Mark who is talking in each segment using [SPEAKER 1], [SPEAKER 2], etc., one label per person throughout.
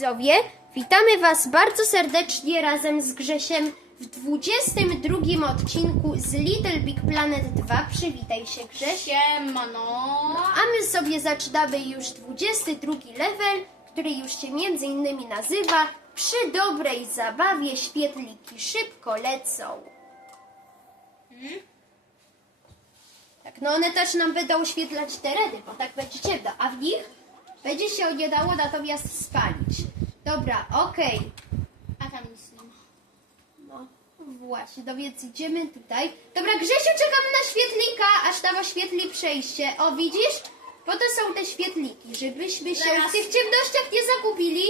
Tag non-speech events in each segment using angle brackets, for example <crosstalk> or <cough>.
[SPEAKER 1] Widzowie, witamy Was bardzo serdecznie razem z Grzesiem w 22 odcinku z Little Big Planet 2. Przywitaj się Grześ.
[SPEAKER 2] Siemano.
[SPEAKER 1] A my sobie zaczynamy już 22 level, który już się między innymi nazywa Przy dobrej zabawie świetliki szybko lecą. Tak, no one też nam będą oświetlać tereny, bo tak będzie ciemno, a w nich będzie się nie dało natomiast spalić. Dobra, okej.
[SPEAKER 2] A tam nic nie ma.
[SPEAKER 1] No właśnie, no więc idziemy tutaj. Dobra, Grzesiu, czekam na świetlika, aż tam oświetli przejście. O, widzisz? Po to są te świetliki, żebyśmy się
[SPEAKER 2] Zaraz.
[SPEAKER 1] w tych ciemnościach nie zagubili.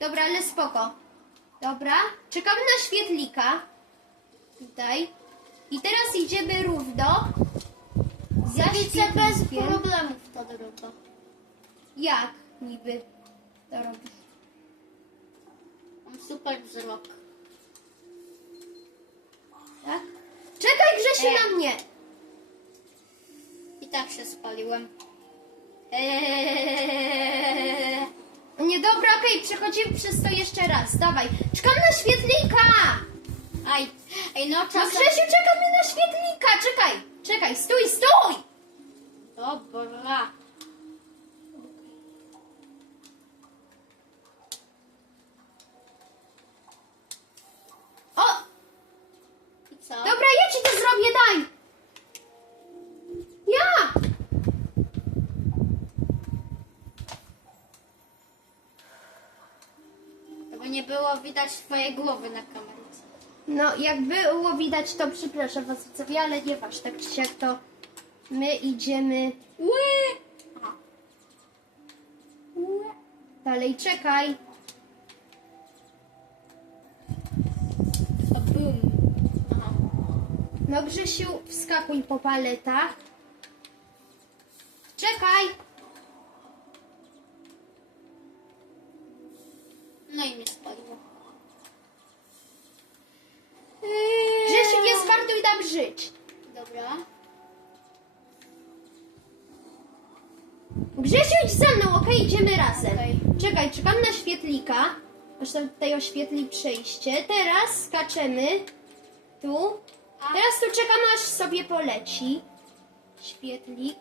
[SPEAKER 1] Dobra, ale spoko. Dobra, czekam na świetlika. Tutaj. I teraz idziemy równo. Za
[SPEAKER 2] widzę bez
[SPEAKER 1] świetlikiem.
[SPEAKER 2] problemów to droga.
[SPEAKER 1] Jak niby to robisz?
[SPEAKER 2] Mam super wzrok.
[SPEAKER 1] Tak? Czekaj, Grzesiu,
[SPEAKER 2] E.
[SPEAKER 1] na mnie.
[SPEAKER 2] I tak się spaliłem. Eee.
[SPEAKER 1] Nie, dobra, okej, przechodzimy przez to jeszcze raz. Dawaj. Czekam na świetlika!
[SPEAKER 2] Aj, ej no
[SPEAKER 1] No
[SPEAKER 2] czasem...
[SPEAKER 1] Grzesiu, czekamy na świetlika! Czekaj, czekaj, stój, stój!
[SPEAKER 2] Dobra.
[SPEAKER 1] O!
[SPEAKER 2] I co?
[SPEAKER 1] Dobra, ja ci to zrobię, daj! Ja!
[SPEAKER 2] Żeby nie było widać twojej głowy na kamerze.
[SPEAKER 1] No, jak było widać, to przepraszam was widzowie, ale nie waż, tak czy siak to my idziemy
[SPEAKER 2] Ły! Aha.
[SPEAKER 1] dalej, czekaj.
[SPEAKER 2] O, bum. Aha.
[SPEAKER 1] No Grzesiu, wskakuj po paletach. Czekaj! Idziemy razem. Czekaj, czekam na świetlika. Aż tam tutaj oświetli przejście. Teraz skaczemy tu. Teraz tu czekamy, aż sobie poleci. Świetlik.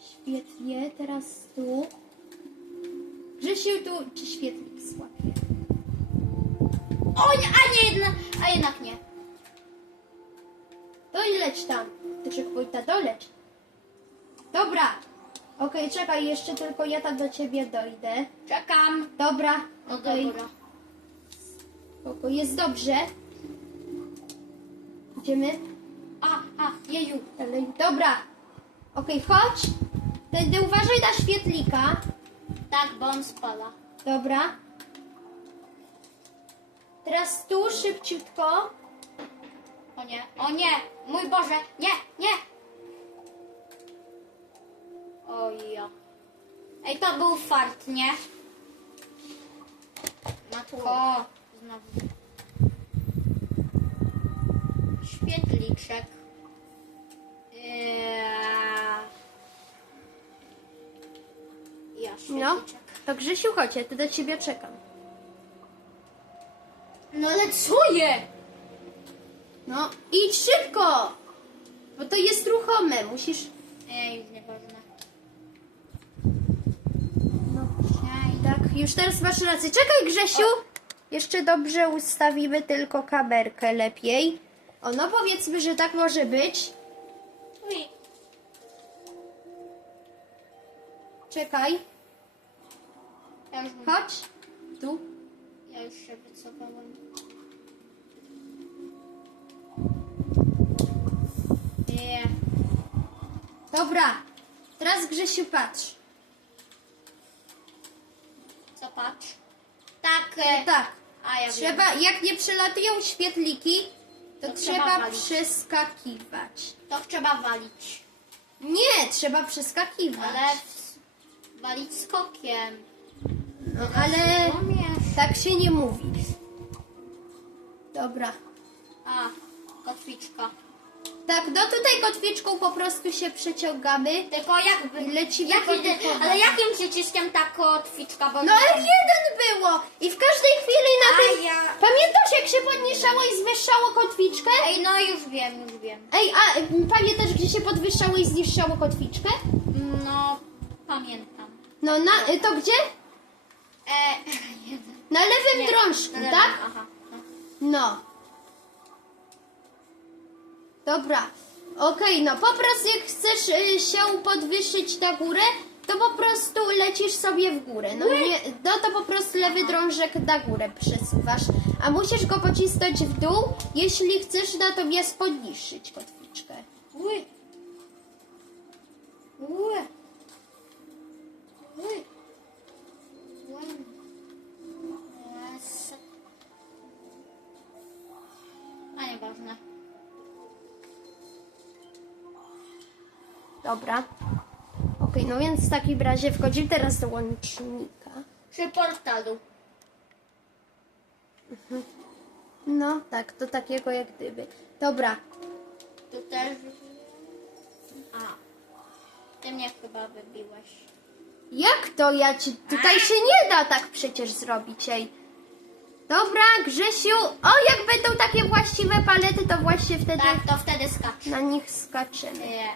[SPEAKER 1] Świetnie, teraz tu. Grzesiu, tu czy świetlik złapie?
[SPEAKER 2] O nie, a nie jedna, a jednak nie.
[SPEAKER 1] To i leć tam. Ty checkpointa doleć. Dobra. Okej, czekaj, jeszcze tylko ja tam do ciebie dojdę.
[SPEAKER 2] Czekam.
[SPEAKER 1] Dobra.
[SPEAKER 2] No
[SPEAKER 1] Okej.
[SPEAKER 2] dobra.
[SPEAKER 1] Spoko, jest dobrze. Idziemy
[SPEAKER 2] A, a, jeju.
[SPEAKER 1] dalej. Dobra. Okej, chodź. Wtedy uważaj na świetlika.
[SPEAKER 2] Tak, bo on spala.
[SPEAKER 1] Dobra. Teraz tu szybciutko.
[SPEAKER 2] O nie, o nie, mój Boże, nie, nie. Ojo. Ej, to był fart, nie? Matko, znowu. Świetliczek. Eee. Ja
[SPEAKER 1] No,
[SPEAKER 2] świetliczek.
[SPEAKER 1] to Grzesiu, chodź, ja tu do ciebie czekam.
[SPEAKER 2] No ale co je?
[SPEAKER 1] No, idź szybko! Bo to jest ruchome, musisz...
[SPEAKER 2] Ej, nieważne.
[SPEAKER 1] No,
[SPEAKER 2] Ej,
[SPEAKER 1] Tak, już teraz masz rację. Czekaj, Grzesiu! Jeszcze dobrze ustawimy tylko kamerkę lepiej. O, no powiedzmy, że tak może być. Czekaj,
[SPEAKER 2] Ja już,
[SPEAKER 1] chodź. Tu.
[SPEAKER 2] ja już się wycofałem.
[SPEAKER 1] Dobra. Teraz Grzesiu patrz.
[SPEAKER 2] Co patrz? Tak, e,
[SPEAKER 1] Tak.
[SPEAKER 2] A ja
[SPEAKER 1] Trzeba, jak nie przelatują świetliki, to,
[SPEAKER 2] To
[SPEAKER 1] trzeba,
[SPEAKER 2] trzeba walić.
[SPEAKER 1] przeskakiwać.
[SPEAKER 2] To trzeba walić.
[SPEAKER 1] Nie, trzeba przeskakiwać.
[SPEAKER 2] Ale w- walić skokiem.
[SPEAKER 1] No, ale tak się nie mówi. Dobra.
[SPEAKER 2] A, kotwiczka.
[SPEAKER 1] Tak, do tutaj kotwiczką po prostu się przeciągamy.
[SPEAKER 2] Tylko jakby...
[SPEAKER 1] I lecimy
[SPEAKER 2] jak, ale jakim przyciskiem ta kotwiczka? Bo
[SPEAKER 1] No R1 było! I w każdej chwili na
[SPEAKER 2] A
[SPEAKER 1] tym...
[SPEAKER 2] ja...
[SPEAKER 1] Pamiętasz jak się podnieszało i zwyższało kotwiczkę?
[SPEAKER 2] Ej, no już wiem, już wiem.
[SPEAKER 1] Ej, a y, pamiętasz gdzie się podwyższało i zniszczało kotwiczkę?
[SPEAKER 2] No, pamiętam.
[SPEAKER 1] No na, y, to gdzie?
[SPEAKER 2] E, <laughs> jeden.
[SPEAKER 1] Na lewym drążku, tak?
[SPEAKER 2] Aha. No.
[SPEAKER 1] Dobra. Okej, no po prostu jak chcesz y, się podwyższyć na górę, to po prostu lecisz sobie w górę. No, nie, no to po prostu lewy drążek na górę przesuwasz. A musisz go pocisnąć w dół, jeśli chcesz natomiast podniżyć kotwiczkę.
[SPEAKER 2] Uj. Uj. Yes. A nieważne.
[SPEAKER 1] Dobra. Okej, no więc w takim razie wchodzimy teraz do łącznika.
[SPEAKER 2] Przy portalu.
[SPEAKER 1] No, tak, to takiego jak gdyby. Dobra,
[SPEAKER 2] Tu też. A. Ty mnie chyba wybiłeś.
[SPEAKER 1] Jak to ja ci... Tutaj się nie da tak przecież zrobić, ej. Dobra, Grzesiu. O, jak będą takie właściwe palety, to właśnie wtedy
[SPEAKER 2] Tak, to wtedy skacz.
[SPEAKER 1] na nich skaczemy.
[SPEAKER 2] Nie.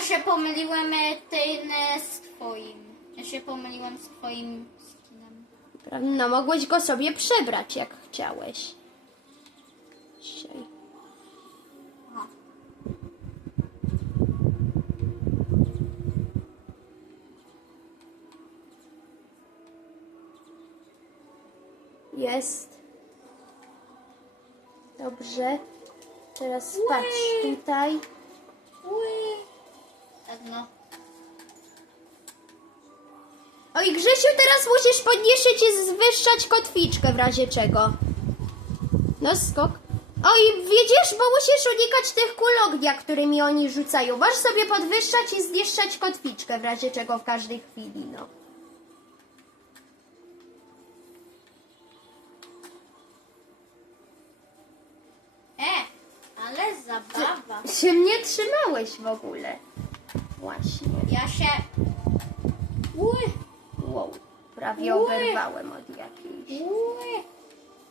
[SPEAKER 2] Ja się pomyliłem e, tym e, z twoim. Ja się pomyliłem z twoim skinem.
[SPEAKER 1] No, mogłeś go sobie przebrać, jak chciałeś. Dzisiaj.
[SPEAKER 2] A.
[SPEAKER 1] Jest. Dobrze. Teraz patrz tutaj.
[SPEAKER 2] Ui. Tak no.
[SPEAKER 1] Oj, Grzesiu, teraz musisz podniesić i zwyższać kotwiczkę w razie czego. No skok. Oj, wiedziesz, bo musisz unikać tych kul ognia, którymi oni rzucają. Masz sobie podwyższać i zniszczać kotwiczkę w razie czego w każdej chwili, no.
[SPEAKER 2] E, ale zabawa.
[SPEAKER 1] Się mnie trzymałeś w ogóle. Właśnie.
[SPEAKER 2] Ja się... Ui.
[SPEAKER 1] Wow, prawie
[SPEAKER 2] Ue.
[SPEAKER 1] oberwałem od jakiejś.
[SPEAKER 2] Ui.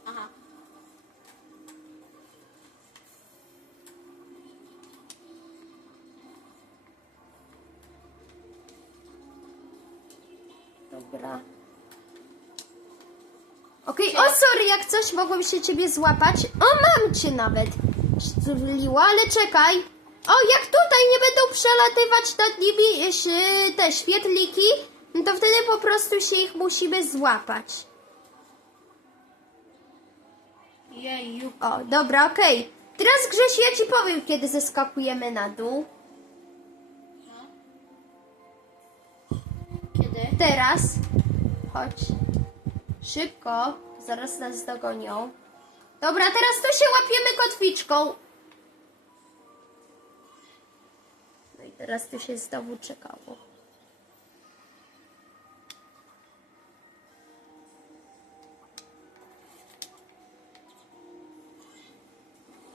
[SPEAKER 2] Aha.
[SPEAKER 1] Dobra. Okej, o sorry, jak coś mogłem się ciebie złapać. O, mam cię nawet. Zurliła, ale czekaj. O, jak tutaj nie będą przelatywać nad nimi e, te świetliki, no to wtedy po prostu się ich musimy złapać.
[SPEAKER 2] Jeju.
[SPEAKER 1] O, dobra, okej. Teraz Grzesiu, ja ci powiem, kiedy zeskakujemy na dół.
[SPEAKER 2] Kiedy?
[SPEAKER 1] Teraz. Chodź. Szybko. Zaraz nas dogonią. Dobra, teraz to się łapiemy kotwiczką. Teraz tu się znowu czekało.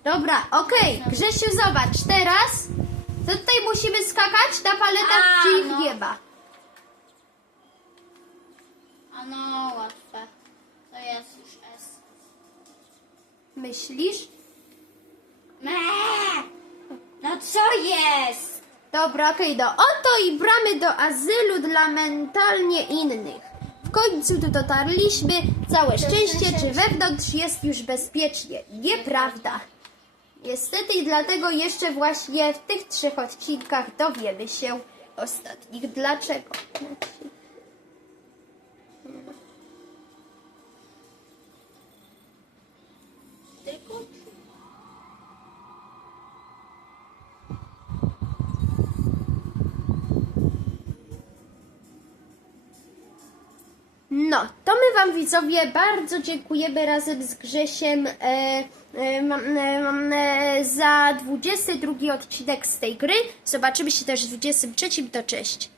[SPEAKER 1] Dobra, okej. Grzesiu, zobacz. Teraz to tutaj musimy skakać na paletach
[SPEAKER 2] A,
[SPEAKER 1] czyli
[SPEAKER 2] no.
[SPEAKER 1] w nieba.
[SPEAKER 2] A no, łatwe. To jest już S.
[SPEAKER 1] Myślisz?
[SPEAKER 2] Me! No co jest?
[SPEAKER 1] Dobra, okej, no oto i bramy do azylu dla mentalnie innych. W końcu tu dotarliśmy, całe szczęście, czy wewnątrz jest już bezpiecznie. Nieprawda. Niestety i dlatego jeszcze właśnie w tych trzech odcinkach dowiemy się ostatnich dlaczego. No, to my Wam widzowie bardzo dziękujemy razem z Grzesiem e, e, e, e, za 22 odcinek z tej gry. Zobaczymy się też w 23. To cześć.